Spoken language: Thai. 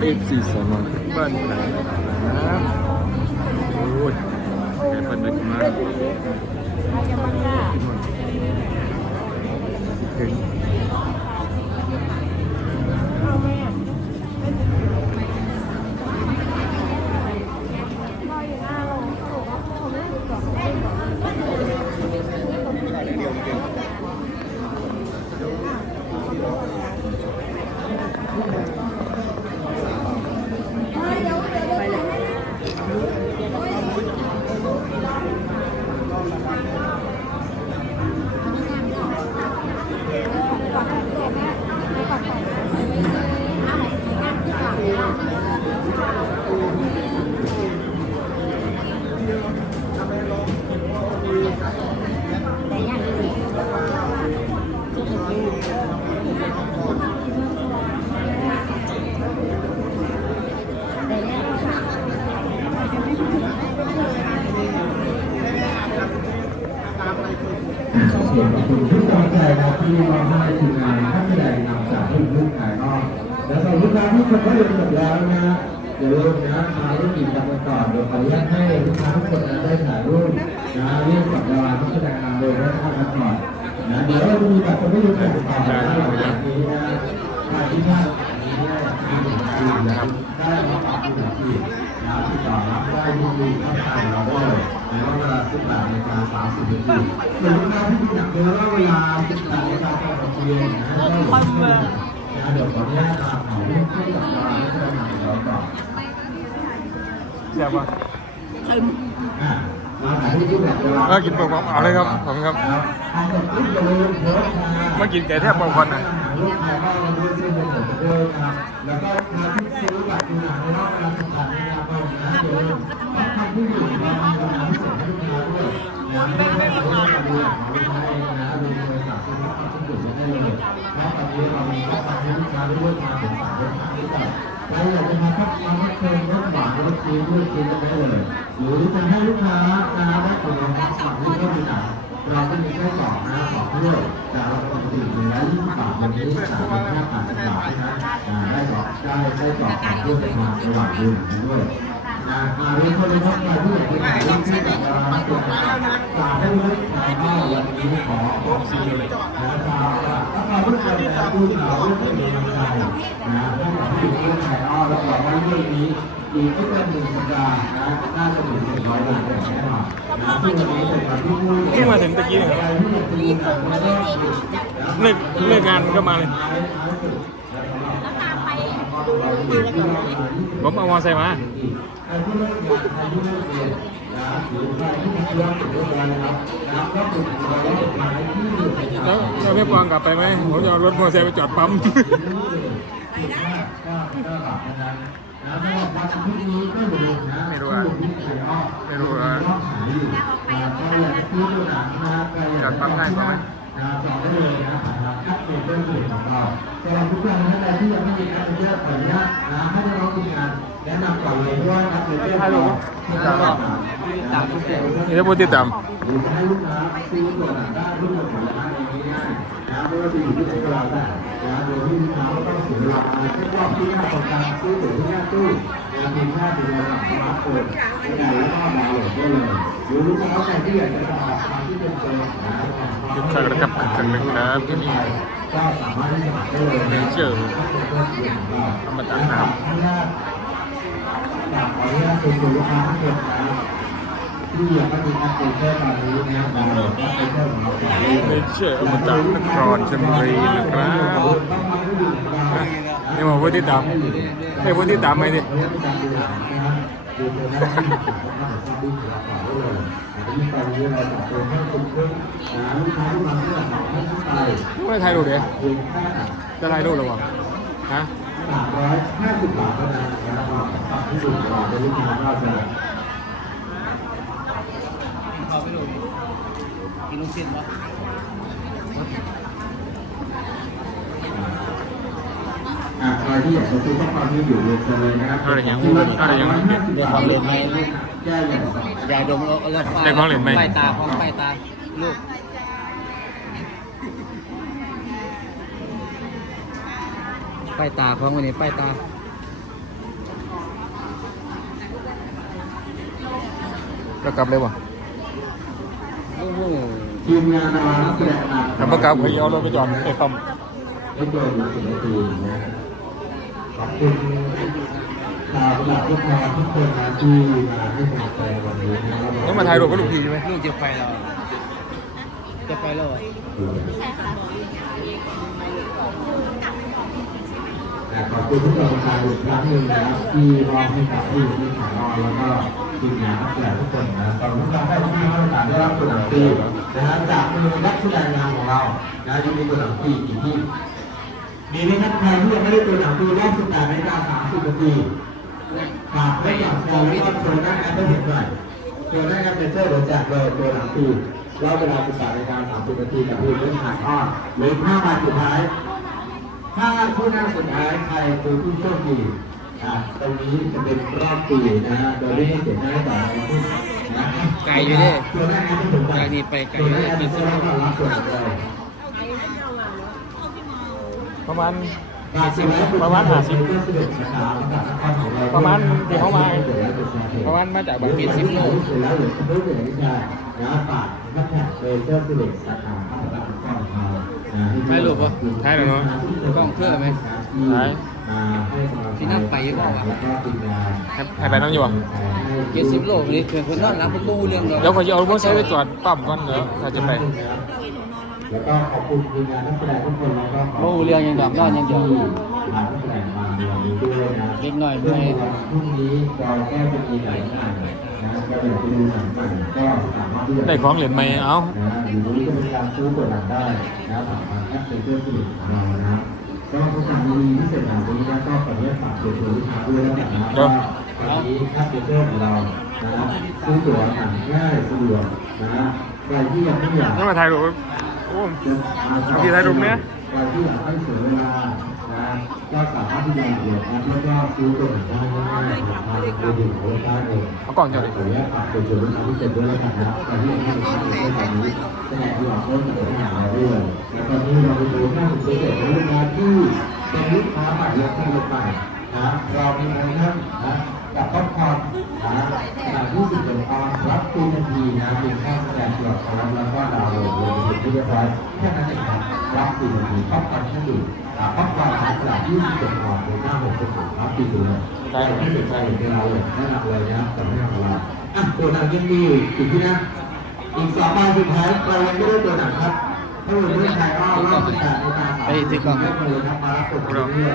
เอฟซีสามารถบ้านไหนนะโอ้ยแกเปิดเด็กมาถึง ที่มอบให้ทีมงานท่านใหญ่นำจากทุกลูกขายนอกและสำหรับลูกค้าที่คนได้เรียนจบแล้วนะฮะอย่าลืมนะมาร่วมกิจกรรมกันก่อนเดี๋ยวขออนุญาตให้ลูกค้าทุกคนนะได้ถ่ายรูปนะเรียกกับดาราผู้แสดงนำโดยได้ท่านกันก่อนนะเดี๋ยวเราจะมีแบัตรคนไม่รู้จักต่อนะหลังจากนี้นะถ่ายที่ท่านนี้เนี่ยมีทีมนะครับได้รับการติดต่นะติดต่อรับได้ที่มีข้างเราด้เลยในเวลา18นาฬิกา30นาทีส่วนลูกค้าที่อยากเจอว่าเวลา 18นเลยนะเดี๋ยวขออนุญาตขาเรื่องที่กับดาราผู้แสดงนำเราก่อแซ่บปะอะถ่ายรูปแบบเวลาเอกินเปล่าๆเอาเลยครับผมครับถ่ายกับมากินไก่แทบเป่าก่อนนะลูกค้าก็มาด้วยเส้นผมด้วยครับแล้วก็มาที่ซื้อบัตรดูหนังในรอบารแข่งขันนะครันเดี๋ยวต้องทำที่อยู่เรามีกำลังพิเศษให้ลูกค้าด้ว มีรามีข้อความให้ลูกค้าได้วยมาถึงสามรสชาติด้วยกันใครอยากจะมาพักมาพักเพลินรสหวานรสชีสรสชีสได้เลย หรือจะให้ลูกค้านะได้ของเราฝั่งที่ก็มีหนังเราก็มีแค่สองนะสองเรื่อแต่เราปกติเหนึ่งร้อยี่สิบบาทวันนี้สามพันห้าพันบาทนะได้สองได้ได้สองของด้วยมาระหว่างดูหนังด้วย เรียนคนเลยครับมาที่อยากจะถ่ายรูปที่กับดาราตัวนะครับฝากให้เลยนะครับวันนี้ขอขอบคุณนะครับถ้าเราเรื่องอะไรนะพูดเราเรื่องเป็นกำลังใจนะให้กับผู้ที่ถ่ายอ้อแล้วบอกว่าเรื่องนี้อีกไม่เกินหนึ่งสัปดาห์นะน่าจะถึงหนึ่งร้อยล้านแน่นอนนะที่วันนี้เป็นวันที่พูดเพิ่งมาถึงตะกี้เองครับเลิกเลิกงานก็มาเลย ผมเอามอไซค์มาแล้วแล้วพี่ปองกลับไปไหมผมจะเอารถมอไซค์ไปจอดปั๊มไม่รู้อะไม่รู้อะจอดปั๊มง่ายกว่าไหม จอดได้ฟังท่านใดที่ยังไม่มีการเลือกขออนุญาตนะให้น้องทีมงานแนะนำก่อนเลยว่านักเรียนเราที่เราตามทุกเด็กนี่ถ้พูดติดตามให้ลูกค้าซื้อตัวหนังได้รูปแบบผลไม้ในนี้ได้นะไม่ว่าจะอยู่ที่ไหนก็แล้วแต่นะโดยที่ลูกค้าไม่ต้องเสียเวลาอะไรแค่รอบที่หน้าของการซื้อตั๋วที่หน้าตู้นะเพียงแค่ดูแลหลังสมาร์ทโฟนได้แล้วก็ดาโหลดได้เลยหรือลูกค้าใครที่อยากจะสมัครความที่เป็นเจอนะคึกคักนะครับคึกคักนะครับที่นี่ ก็สามารถที่จะสมัครได้เลยเนเจอร์ธรรมดาครับขออนุญาตขออนุญาตเป็นตัวลูกค้าทั้งหมดนะที่ยังไม่มีการเซ็นเซอร์ตอนนี้นะดาวน์โหลดก็เซ็นเซอร์ของเราได้เลยเนเจอร์อมตะนครชลบุรีนะครับนี่มาพูดติดตามไม่พูดติดตามไหมดิ ไม่ได้ถ่ายรูปเดี๋ยวจะถ่ายรูปหรือเปล่าฮะสามร้อยห้าสิบบาทเท่านั้นนะครับที่สุดของเป็นลูกค้าเราจะเขาไปดูกินลูกชิ้นปะ อ่าใคร ที่อยากจะซื้อข้อความที่อยู่ในตัวเลยนะครับอะไรอย่างอะไรอย่างเดี๋ยวของเล่นไหมลูกแก้อย่างไรยาดมเอาเลือดเล่นของเล่นไหมป้ายตาของป้ายตาลูกป้ายตาของวันนี้ป้ายตาจะกลับเลยบ่โอ้โหทีมงานเรานักแสดงนำถ้าประกลับเขาจะเอารถไปจอดไอ้ปั๊ม ไม่เกินสิบนาทีนะ ขอบคุณชาวหลักลูกค้าทุกคนนะที่มาให้กำลังใจวันนี้นะครับต้องมาถ่ายรูปกับลูกพี่ใช่ไหมลูกจะไปแล้วจะไปแล้วเหรอขอบคุณทุกกำลังใจอีกครั้งหนึ่งนะครับที่มอบให้กับผู้ที่ถ่ายทอดแล้วก็ทีมงานนักแสดงทุกคนนะตอนนี้เราได้ที่มาตรฐานได้รับตัวหนังปีนะฮะจากมือนักแสดงนำของเรานะที่มีตัวหนังปีอีกที่ มีไหมครับใครที่ยังไม่ได้ตัวหนังปีรอบสุดท้ายในการสามสิบนาทีฝากไว้กับแฟนแล้วก็โชว์หน้าแอปเปิลเห็นหน่อยโชว์หน้าแอปเปิลเจอร์เดี๋ยวแจกเลยตัวหนังปีรอบเวลาสุดท้ายในการสามสิบนาทีกับผู้เล่นถ่ายทอดเหลือห้าวันสุดท้ายถ้าผู้นั่งสุดท้ายใครคือผู้โชคดีอะตรงนี้จะเป็นรอบปีนะฮะโดยไม่ให้เสียหน้าต่ออะไรขึ้นนะไกลอยู่เด้ตัวแรกนะที่ผมบอกจากนี้ไปไกลตัวอยู่แรเด้กเป็เป็นนสิ ตัว บ แรก โล ก็รับส่วนเลย ประมาณประประมาณ50ประมาณที่เขามาประมาณมาจากบางปีสิบโลแล้วเหลือเพิ่มเหลือวิชานะฝากนักแข่งเลเซอร์สิริสาขาพระพุทธกล้องเรานะที่ถ่ายรูปปะถ่ายหน่อยเนอะกล้องเครื่องไหมถ่ายมาให้กำลังใจที่นั่งไปยังบอกว่าแล้วก็ทีมงานให้ให้ไปนั่งอยู่อะเจ็ดสิบโลวันนี้เพื่อนคนนอนรับคนตู้เรื่องเราเดี๋ยวเขาจะเอารถใช้ไปจอดปั๊มก่อนเดี๋ยวถ้าจะไป แล้วก็ขอบคุณทีมงานนักแสดงทุกคนแล้วก็ขโอ้เรื่องยังดอกนอนยังเดียวที่มานักแสดงมาในวันนี้ด้วยนะเล็กน้อยซึ่งไม่วันพรุ่งนี้เราก็จะมีหลายงานนะก็อยากไปดูหนังใหม่ก็สามารถที่จะ ได้ของเหรียญไหมเอ้า นะอยู่นี้ก็เป็นการซื้อตัวหนังได้นะผ่านทางแอปพลิเคชันสนิทของเรานะครับก็ทุกการดีพิเศษหนังนี้นะก็ขออนุญาตฝากเชิญชวนลูกค้าด้วยแล้วกันนะว่าวันนี้แอปพลิเคชันของเรานะครับซื้อตั๋วหนังง่ายสะดวกนะใครที่ยังไม่อยากต้องมาถ่ายรูป โอ้บางทีถ่ายรูปเนี่ยใครที่อยากให้เสียเวลานะก็สามารถที่จะโหลดแอปแล้วก็ซื้อตัวหนังได้ง่ายๆผ่านทางมือถือของเราได้เองเอากล่องจอดดิขออนุญาตฝากเป็นจุดลูกค้าที่เป็นด้วยแล้วกันนะตอนที่เราทำในเรื่องนี้แสดงที่เราเพิ่มกับตัวอย่างเราด้วยแล้วตอนนี้เราไปดูหน้าสุดพิเศษของลูกค้าที่เป็นลูกค้าใหม่และที่ลูกใหม่นะเรามีโปรโมชั่นนะ กับป๊อปคอร์นนะขนาด20เป็นออนรับฟรีทันทีนะเพียงแค่แสดงตัวพร้อมแล้วก็ดาวน์โหลดลงเป็นที่เรียบร้อยแค่นั้นเองครับรับฟรีทันทีป๊อปคอร์นแค่ดื่มอ่าป๊อปคอร์นขนาด20เป็นออนในหน้า6เป็นรับฟรีเลยได้ไม่สนใจเห็นเราเลยแนะนำเลยนะกับแนะนำของเราอะตัวหนังยังมีอยู่ที่นะอีกสองใบสุดท้ายเรายังไม่ได้ตัวหนังครับถ้าเราไม่ได้ใช้ก็รอบสุดท้ายในการสามารถเลยครับมารับตัวเรื่อย